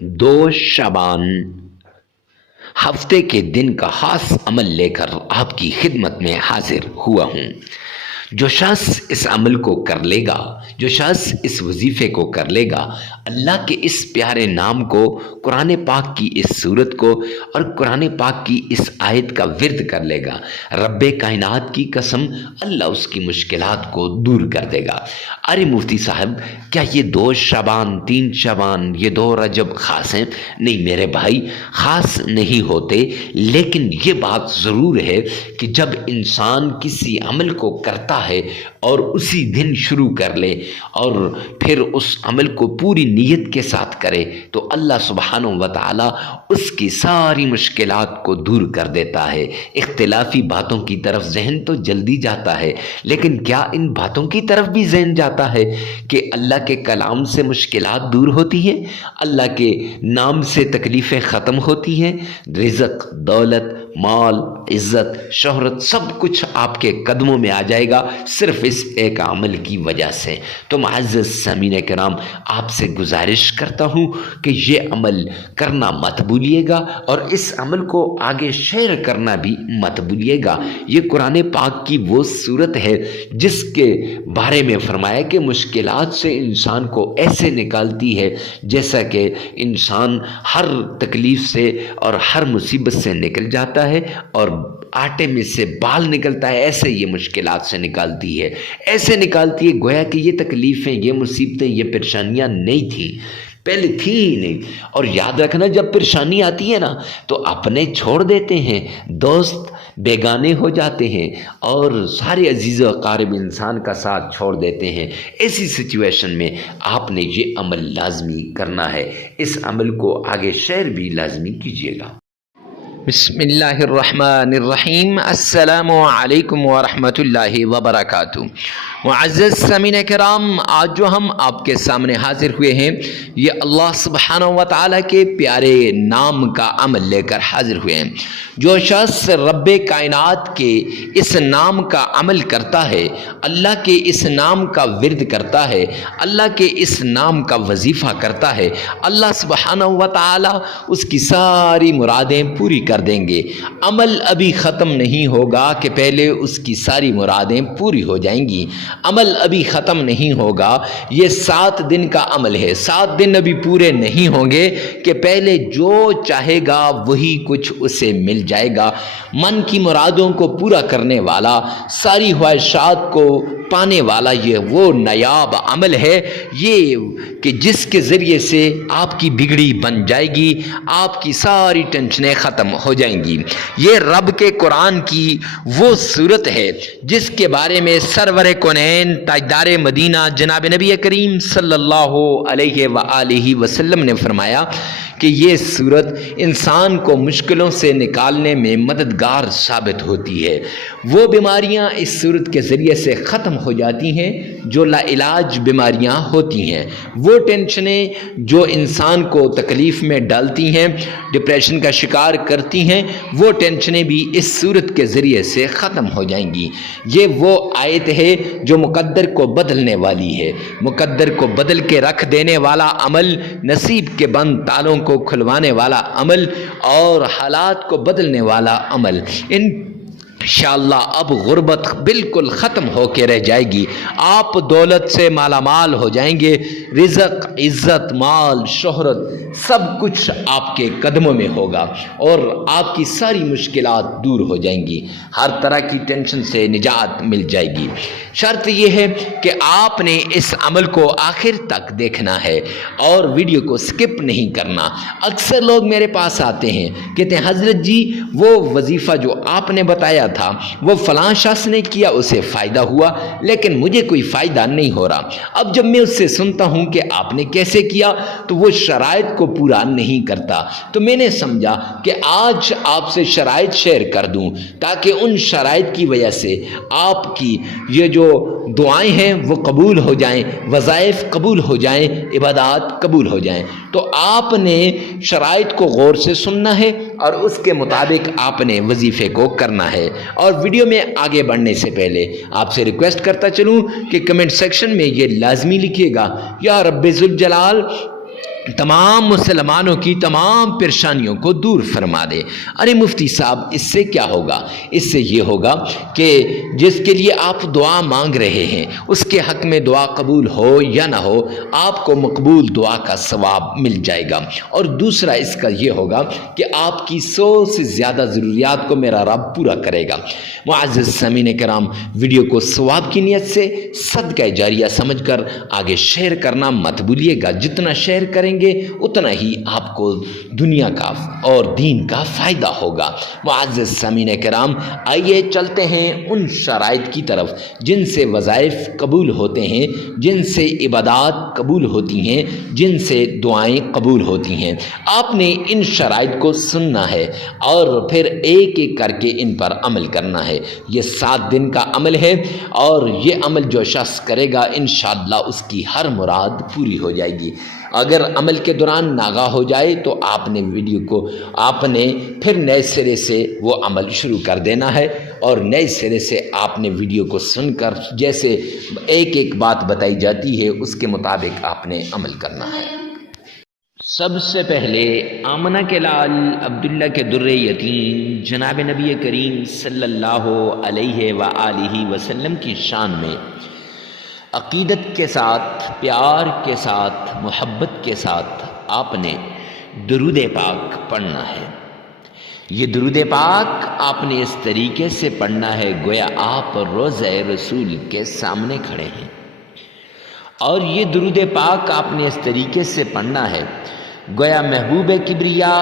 2 شعبان ہفتے کے دن کا خاص عمل لے کر آپ کی خدمت میں حاضر ہوا ہوں۔ جو شخص اس عمل کو کر لے گا، جو شخص اس وظیفے کو کر لے گا، اللہ کے اس پیارے نام کو، قرآن پاک کی اس صورت کو اور قرآن پاک کی اس آیت کا ورد کر لے گا، رب کائنات کی قسم اللہ اس کی مشکلات کو دور کر دے گا۔ ارے مفتی صاحب، کیا یہ 2 شعبان 3 شعبان یہ 2 رجب خاص ہیں؟ نہیں میرے بھائی، خاص نہیں ہوتے، لیکن یہ بات ضرور ہے کہ جب انسان کسی عمل کو کرتا ہے اور اسی دن شروع کر لے اور پھر اس عمل کو پوری نیت کے ساتھ کرے تو اللہ سبحانہ و تعالی اس کی ساری مشکلات کو دور کر دیتا ہے۔ اختلافی باتوں کی طرف ذہن تو جلدی جاتا ہے، لیکن کیا ان باتوں کی طرف بھی ذہن جاتا ہے کہ اللہ کے کلام سے مشکلات دور ہوتی ہیں، اللہ کے نام سے تکلیفیں ختم ہوتی ہیں، رزق، دولت، مال، عزت، شہرت سب کچھ آپ کے قدموں میں آ جائے گا صرف اس ایک عمل کی وجہ سے۔ تو معزز سامعین کرام، آپ سے گزارش کرتا ہوں کہ یہ عمل کرنا مت بھولیے گا اور اس عمل کو آگے شیئر کرنا بھی مت بھولیے گا۔ یہ قرآن پاک کی وہ صورت ہے جس کے بارے میں فرمایا کہ مشکلات سے انسان کو ایسے نکالتی ہے جیسا کہ انسان ہر تکلیف سے اور ہر مصیبت سے نکل جاتا ہے اور آٹے میں سے بال نکلتا ہے، ایسے یہ مشکلات سے نکالتی ہے، ایسے نکالتی ہے گویا کہ یہ تکلیفیں، یہ مصیبتیں، یہ پریشانیاں نہیں تھیں، پہلے تھی ہی نہیں۔ اور یاد رکھنا، جب پریشانی آتی ہے نا تو اپنے چھوڑ دیتے ہیں، دوست بیگانے ہو جاتے ہیں اور سارے عزیز و اقارب انسان کا ساتھ چھوڑ دیتے ہیں۔ ایسی سچویشن میں آپ نے یہ عمل لازمی کرنا ہے، اس عمل کو آگے شیئر بھی لازمی کیجیے گا۔ بسم اللہ الرحمن الرحیم۔ السلام علیکم ورحمۃ اللہ وبرکاتہ۔ معزز سامعین کرام، آج جو ہم آپ کے سامنے حاضر ہوئے ہیں یہ اللہ سبحانہ و تعالیٰ کے پیارے نام کا عمل لے کر حاضر ہوئے ہیں۔ جو شخص رب کائنات کے اس نام کا عمل کرتا ہے، اللہ کے اس نام کا ورد کرتا ہے، اللہ کے اس نام کا وظیفہ کرتا ہے، اللہ سبحانہ و تعالیٰ اس کی ساری مرادیں پوری کر دیں گے۔ عمل ابھی ختم نہیں ہوگا کہ پہلے اس کی ساری مرادیں پوری ہو جائیں گی، عمل ابھی ختم نہیں ہوگا، یہ 7 دن کا عمل ہے، 7 دن ابھی پورے نہیں ہوں گے کہ پہلے جو چاہے گا وہی کچھ اسے مل جائے گا۔ من کی مرادوں کو پورا کرنے والا، ساری خواہشات کو پانے والا یہ وہ نایاب عمل ہے یہ کہ جس کے ذریعے سے آپ کی بگڑی بن جائے گی، آپ کی ساری ٹینشنیں ختم ہو جائیں گی۔ یہ رب کے قرآن کی وہ صورت ہے جس کے بارے میں سرور کونین تاجدار مدینہ جناب نبی کریم صلی اللہ علیہ وآلہ وسلم نے فرمایا کہ یہ صورت انسان کو مشکلوں سے نکالنے میں مددگار ثابت ہوتی ہے۔ وہ بیماریاں اس صورت کے ذریعے سے ختم ہو جاتی ہیں جو لا علاج بیماریاں ہوتی ہیں، وہ ٹینشنیں جو انسان کو تکلیف میں ڈالتی ہیں، ڈپریشن کا شکار کرتی ہیں، وہ ٹینشنیں بھی اس صورت کے ذریعے سے ختم ہو جائیں گی۔ یہ وہ آیت ہے جو مقدر کو بدلنے والی ہے، مقدر کو بدل کے رکھ دینے والا عمل، نصیب کے بند تالوں کو کھلوانے والا عمل اور حالات کو بدلنے والا عمل۔ انشاءاللہ اب غربت بالکل ختم ہو کے رہ جائے گی، آپ دولت سے مالا مال ہو جائیں گے، رزق، عزت، مال، شہرت سب کچھ آپ کے قدموں میں ہوگا اور آپ کی ساری مشکلات دور ہو جائیں گی، ہر طرح کی ٹینشن سے نجات مل جائے گی۔ شرط یہ ہے کہ آپ نے اس عمل کو آخر تک دیکھنا ہے اور ویڈیو کو سکپ نہیں کرنا۔ اکثر لوگ میرے پاس آتے ہیں، کہتے ہیں حضرت جی وہ وظیفہ جو آپ نے بتایا تھا وہ فلاں شخص نے کیا، اسے فائدہ ہوا لیکن مجھے کوئی فائدہ نہیں ہو رہا۔ اب جب میں اس سے سنتا ہوں کہ آپ نے کیسے کیا تو وہ شرائط کو پورا نہیں کرتا، تو میں نے سمجھا کہ آج آپ سے شرائط شیئر کر دوں تاکہ ان شرائط کی وجہ سے آپ کی یہ جو دعائیں ہیں وہ قبول ہو جائیں، وظائف قبول ہو جائیں، عبادات قبول ہو جائیں۔ تو آپ نے شرائط کو غور سے سننا ہے اور اس کے مطابق آپ نے وظیفے کو کرنا ہے۔ اور ویڈیو میں آگے بڑھنے سے پہلے آپ سے ریکویسٹ کرتا چلوں کہ کمنٹ سیکشن میں یہ لازمی لکھیے گا، یا رب ذوالجلال تمام مسلمانوں کی تمام پریشانیوں کو دور فرما دے۔ ارے مفتی صاحب اس سے کیا ہوگا؟ اس سے یہ ہوگا کہ جس کے لیے آپ دعا مانگ رہے ہیں اس کے حق میں دعا قبول ہو یا نہ ہو، آپ کو مقبول دعا کا ثواب مل جائے گا۔ اور دوسرا اس کا یہ ہوگا کہ آپ کی 100 سے زیادہ ضروریات کو میرا رب پورا کرے گا۔ معزز سامعین کرام، ویڈیو کو ثواب کی نیت سے صدقہ جاریہ سمجھ کر آگے شیئر کرنا مت بھولیے گا۔ جتنا شیئر کریں گے اتنا ہی آپ کو دنیا کا اور دین کا فائدہ ہوگا۔ معزز سامعین کرام، آئیے چلتے ہیں ان شرائط کی طرف جن سے وظائف قبول ہوتے ہیں، جن سے عبادات قبول ہوتی ہیں، جن سے دعائیں قبول ہوتی ہیں۔ آپ نے ان شرائط کو سننا ہے اور پھر ایک ایک کر کے ان پر عمل کرنا ہے۔ یہ 7 دن کا عمل ہے اور یہ عمل جو شخص کرے گا انشاءاللہ اس کی ہر مراد پوری ہو جائے گی۔ اگر عمل کے دوران ناغہ ہو جائے تو آپ نے پھر نئے سرے سے وہ عمل شروع کر دینا ہے، اور نئے سرے سے آپ نے ویڈیو کو سن کر جیسے ایک ایک بات بتائی جاتی ہے اس کے مطابق آپ نے عمل کرنا ہے۔ سب سے پہلے آمنہ کے لال عبداللہ کے در یتیم جناب نبی کریم صلی اللہ علیہ وآلہ وسلم کی شان میں عقیدت کے ساتھ، پیار کے ساتھ، محبت کے ساتھ آپ نے درود پاک پڑھنا ہے۔ یہ درود پاک آپ نے اس طریقے سے پڑھنا ہے گویا آپ روضہ رسول کے سامنے کھڑے ہیں، اور یہ درود پاک آپ نے اس طریقے سے پڑھنا ہے گویا محبوب کبریا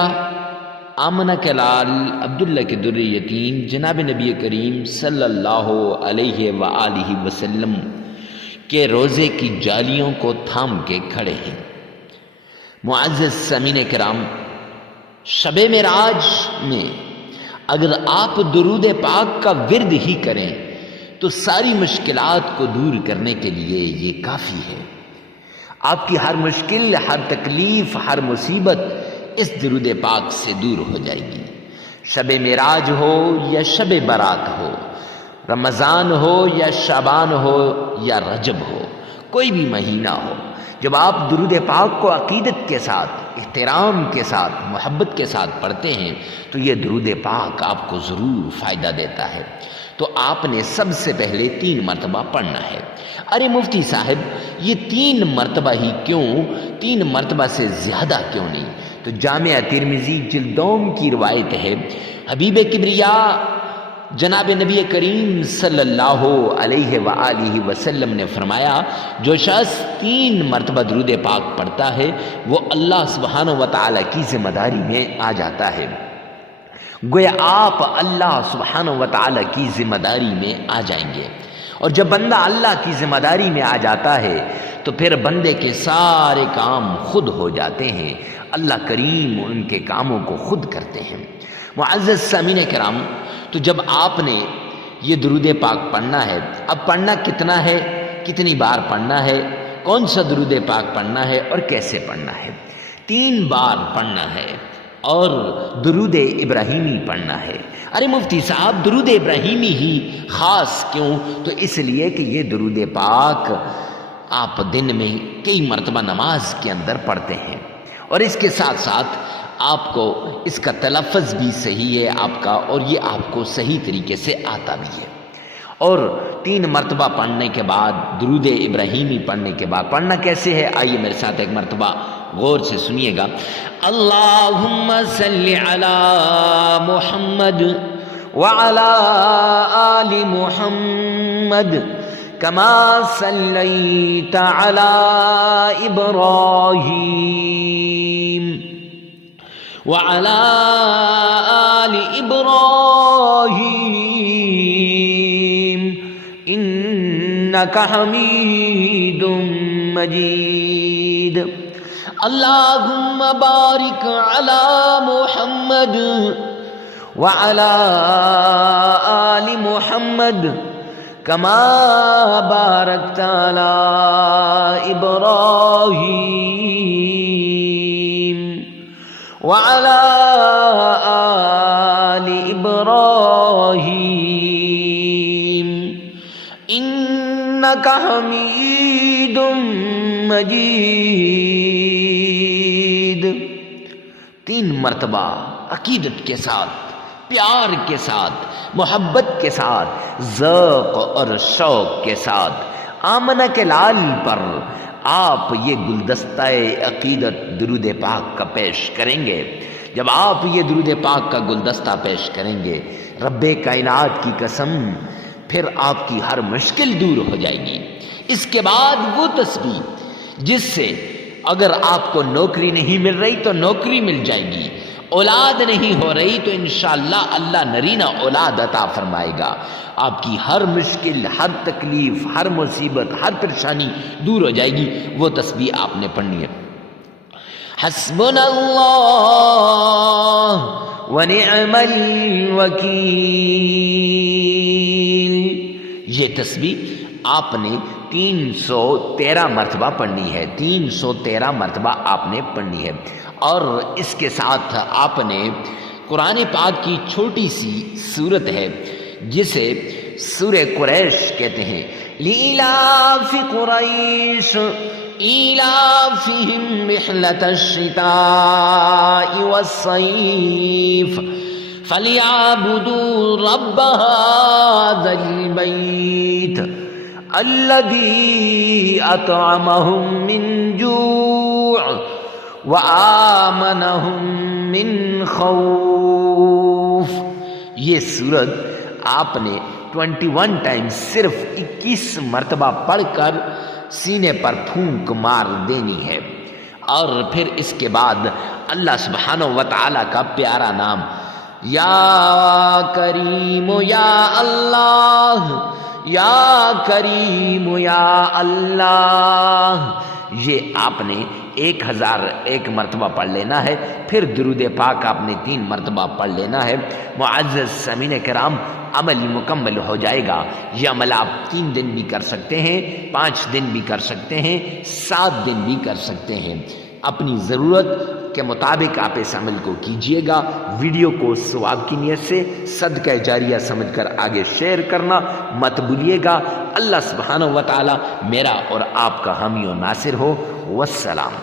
آمنہ کے لال عبداللہ کے در یتیم جناب نبی کریم صلی اللہ علیہ وآلہ وسلم کے روزے کی جالیوں کو تھام کے کھڑے ہیں۔ معزز سامعین کرام، شب معراج میں اگر آپ درود پاک کا ورد ہی کریں تو ساری مشکلات کو دور کرنے کے لیے یہ کافی ہے۔ آپ کی ہر مشکل، ہر تکلیف، ہر مصیبت اس درود پاک سے دور ہو جائے گی۔ شب معراج ہو یا شب برات ہو، رمضان ہو یا شعبان ہو یا رجب ہو، کوئی بھی مہینہ ہو، جب آپ درود پاک کو عقیدت کے ساتھ، احترام کے ساتھ، محبت کے ساتھ پڑھتے ہیں تو یہ درود پاک آپ کو ضرور فائدہ دیتا ہے۔ تو آپ نے سب سے پہلے 3 مرتبہ پڑھنا ہے۔ ارے مفتی صاحب یہ 3 مرتبہ ہی کیوں؟ 3 مرتبہ سے زیادہ کیوں نہیں؟ تو جامع ترمذی جلد 2 کی روایت ہے، حبیب کبریا جناب نبی کریم صلی اللہ علیہ وآلہ وسلم نے فرمایا جو شخص 3 مرتبہ درود پاک پڑھتا ہے وہ اللہ سبحانہ وتعالی کی ذمہ داری میں آ جاتا ہے۔ گویا آپ اللہ سبحانہ وتعالی کی ذمہ داری میں آ جائیں گے، اور جب بندہ اللہ کی ذمہ داری میں آ جاتا ہے تو پھر بندے کے سارے کام خود ہو جاتے ہیں، اللہ کریم ان کے کاموں کو خود کرتے ہیں۔ معزز سامعین کرام، تو جب آپ نے یہ درود پاک پڑھنا ہے، اب پڑھنا کتنا ہے، کتنی بار پڑھنا ہے، کون سا درود پاک پڑھنا ہے اور کیسے پڑھنا ہے؟ 3 بار پڑھنا ہے اور درود ابراہیمی پڑھنا ہے۔ ارے مفتی صاحب درود ابراہیمی ہی خاص کیوں؟ تو اس لیے کہ یہ درود پاک آپ دن میں کئی مرتبہ نماز کے اندر پڑھتے ہیں، اور اس کے ساتھ ساتھ آپ کو اس کا تلفظ بھی صحیح ہے آپ کا، اور یہ آپ کو صحیح طریقے سے آتا بھی ہے۔ اور 3 مرتبہ پڑھنے کے بعد درود ابراہیمی پڑھنے کے بعد پڑھنا کیسے ہے؟ آئیے میرے ساتھ ایک مرتبہ غور سے سنیے گا۔ اللہم صلی علی محمد وعلی آل محمد کما صلیت علی ابراہیم وعلى آل إبراهيم إنك حميد مجيد اللهم بارك على محمد وعلى آل محمد كما باركت على إبراهيم وعلى آل إبراهيم إنك حميد مجيد۔ 3 مرتبہ عقیدت کے ساتھ، پیار کے ساتھ، محبت کے ساتھ، ذوق اور شوق کے ساتھ آمنہ کے لال پر آپ یہ گلدستہ عقیدت درود پاک کا پیش کریں گے۔ جب آپ یہ درود پاک کا گلدستہ پیش کریں گے، رب کائنات کی قسم پھر آپ کی ہر مشکل دور ہو جائے گی۔ اس کے بعد وہ تسبیح جس سے اگر آپ کو نوکری نہیں مل رہی تو نوکری مل جائے گی، اولاد نہیں ہو رہی تو انشاءاللہ اللہ نرینہ اولاد عطا فرمائے گا، آپ کی ہر مشکل، ہر تکلیف، ہر مصیبت، ہر پریشانی دور ہو جائے گی۔ وہ تسبیح آپ نے پڑھنی ہے۔ حسبنا اللہ ونعم الوکیل، یہ تسبیح آپ نے 313 مرتبہ پڑھنی ہے، 313 مرتبہ آپ نے پڑھنی ہے۔ اور اس کے ساتھ آپ نے قرآن پاک کی چھوٹی سی سورت ہے جسے سورہ قریش کہتے ہیں، لِإِلَافِ قُرَيْشٍ إِيلَافِهِمْ رِحْلَةَ الشِّتَاءِ وَالصَّيْفِ فَلْيَعْبُدُوا رَبَّ هَذَا الْبَيْتِ الَّذِي أَطْعَمَهُم مِّن جُوعٍ وَآمَنَهُم مِّن خَوْفٍ۔ یہ سورت آپ نے 21 ٹائم صرف 21 مرتبہ پڑھ کر سینے پر پھونک مار دینی ہے۔ اور پھر اس کے بعد اللہ سبحانہ و تعالی کا پیارا نام یا کریم یا اللہ، یا کریم یا اللہ، یہ آپ نے 1001 مرتبہ پڑھ لینا ہے۔ پھر درود پاک آپ نے 3 مرتبہ پڑھ لینا ہے۔ معزز سامعین کرام، عمل مکمل ہو جائے گا۔ یہ عمل آپ 3 دن بھی کر سکتے ہیں، 5 دن بھی کر سکتے ہیں، 7 دن بھی کر سکتے ہیں۔ اپنی ضرورت کے مطابق آپ اس عمل کو کیجئے گا۔ ویڈیو کو ثواب کی نیت سے صدقہ جاریہ سمجھ کر آگے شیئر کرنا مت بھولیے گا۔ اللہ سبحانہ و تعالی میرا اور آپ کا حامی و ناصر ہو۔ والسلام۔